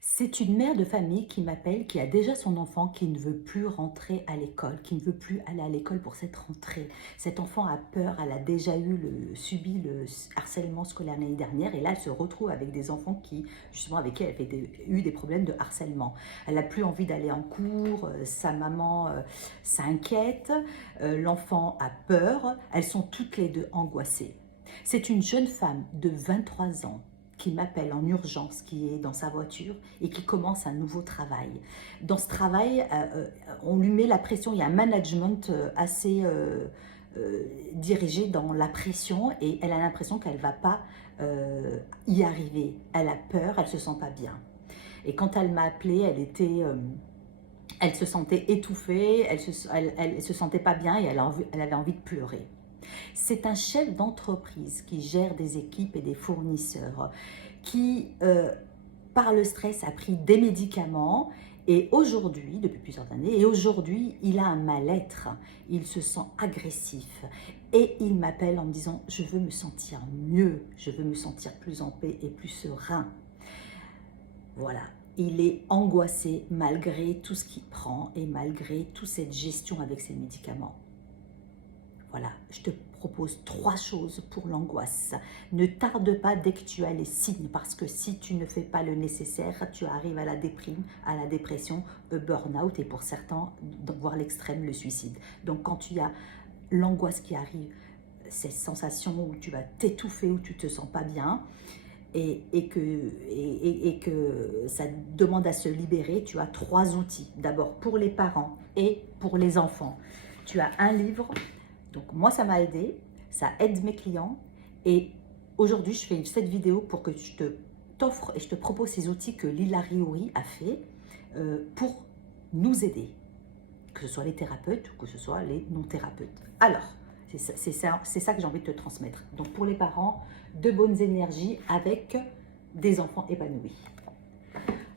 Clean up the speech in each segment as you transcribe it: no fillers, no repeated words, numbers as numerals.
C'est une mère de famille qui m'appelle, qui a déjà son enfant qui ne veut plus rentrer à l'école, qui ne veut plus aller à l'école pour cette rentrée. Cet enfant a peur, elle a déjà subi le harcèlement scolaire l'année dernière et là elle se retrouve avec des enfants qui, justement avec qui elle avait eu des problèmes de harcèlement. Elle n'a plus envie d'aller en cours, sa maman s'inquiète, l'enfant a peur, elles sont toutes les deux angoissées. C'est une jeune femme de 23 ans qui m'appelle en urgence, qui est dans sa voiture et qui commence un nouveau travail. Dans ce travail, on lui met la pression, il y a un management assez dirigé dans la pression et elle a l'impression qu'elle ne va pas y arriver. Elle a peur, elle ne se sent pas bien. Et quand elle m'a appelée, elle se sentait étouffée, elle se sentait pas bien et elle avait envie de pleurer. C'est un chef d'entreprise qui gère des équipes et des fournisseurs, qui, par le stress, a pris des médicaments et aujourd'hui, depuis plusieurs années, et aujourd'hui, il a un mal-être, il se sent agressif et il m'appelle en me disant « je veux me sentir mieux, je veux me sentir plus en paix et plus serein ». Voilà, il est angoissé malgré tout ce qu'il prend et malgré toute cette gestion avec ses médicaments. Voilà, je te propose 3 choses pour l'angoisse. Ne tarde pas dès que tu as les signes, parce que si tu ne fais pas le nécessaire, tu arrives à la déprime, à la dépression, au burn-out et pour certains, voire l'extrême, le suicide. Donc quand tu as l'angoisse qui arrive, cette sensation où tu vas t'étouffer, où tu ne te sens pas bien, et que ça demande à se libérer, tu as 3 outils. D'abord pour les parents et pour les enfants. Tu as un livre. Donc moi, ça m'a aidé, ça aide mes clients et aujourd'hui, je fais cette vidéo pour que je t'offre et je te propose ces outils que Lila Riouri a fait pour nous aider, que ce soit les thérapeutes ou que ce soit les non-thérapeutes. Alors, c'est ça que j'ai envie de te transmettre. Donc pour les parents, de bonnes énergies avec des enfants épanouis.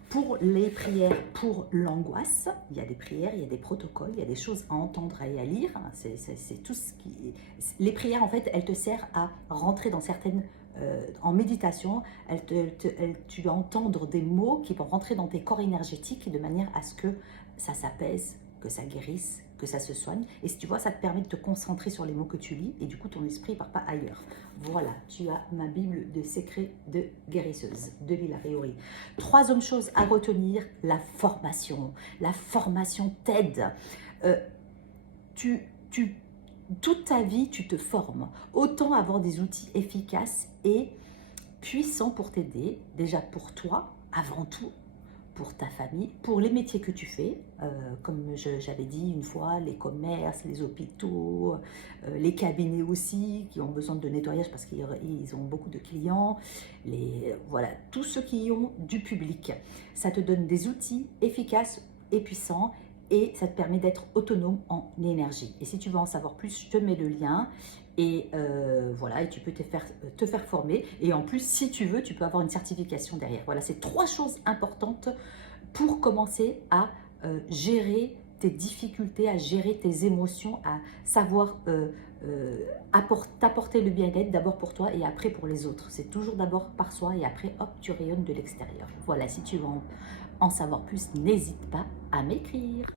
Pour les prières, pour l'angoisse, il y a des prières, il y a des protocoles, il y a des choses à entendre et à lire. C'est tout ce qui... Les prières, en fait, elles te servent à rentrer dans certaines... en méditation, tu dois entendre des mots qui vont rentrer dans tes corps énergétiques de manière à ce que ça s'apaise, que ça guérisse, que ça se soigne. Et si tu vois, ça te permet de te concentrer sur les mots que tu lis et du coup, ton esprit ne part pas ailleurs. Voilà, tu as ma Bible de secrets de guérisseuse de Lila Riouri. 3 autres choses à retenir, la formation. La formation t'aide. Toute ta vie, tu te formes. Autant avoir des outils efficaces et puissants pour t'aider, déjà pour toi, avant tout, pour ta famille, pour les métiers que tu fais, comme j'avais dit une fois, les commerces, les hôpitaux, les cabinets aussi, qui ont besoin de nettoyage parce qu'ils ont beaucoup de clients, voilà, tous ceux qui ont du public. Ça te donne des outils efficaces et puissants et ça te permet d'être autonome en énergie. Et si tu veux en savoir plus, je te mets le lien. Et voilà, et tu peux te faire former. Et en plus, si tu veux, tu peux avoir une certification derrière. Voilà, c'est 3 choses importantes pour commencer à gérer tes difficultés, à gérer tes émotions, à savoir t'apporter le bien-être d'abord pour toi et après pour les autres. C'est toujours d'abord par soi et après, hop, tu rayonnes de l'extérieur. Voilà, si tu veux en savoir plus, n'hésite pas à m'écrire.